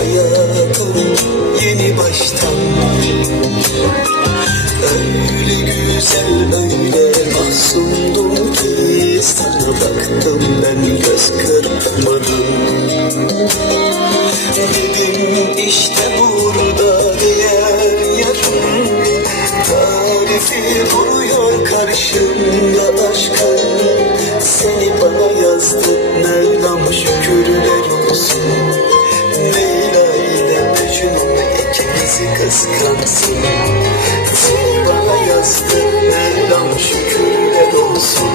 hayatım yeni baştan. Öyle güzel öyle masumdum ki sana baktım ben göz kırpmadım Dedim işte burada diğer yarım Tarifi duruyor karşımda aşkın Seni bana yazdın Mevlam şükürler olsun. Kıskansın Seni. Bana yazdı Mevlam şükürler olsun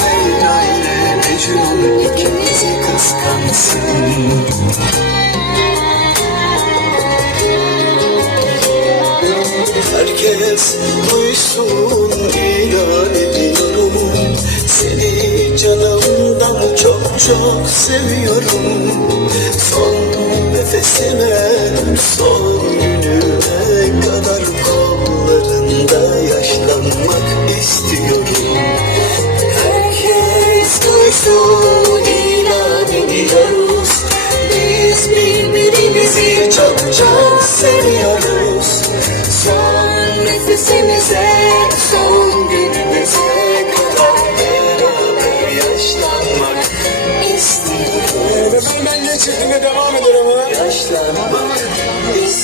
Leyla ile Mecnun ikimizi Herkes duysun ilan ediyorum. Seni canımdan çok çok seviyorum. Son nefesime, çok seviyoruz. Son nefesimize, son günümüze kadar beraber yaşlanmak istiyoruz. Ben geçirdiğine devam ederim ha Yaşlanmak istiyoruz.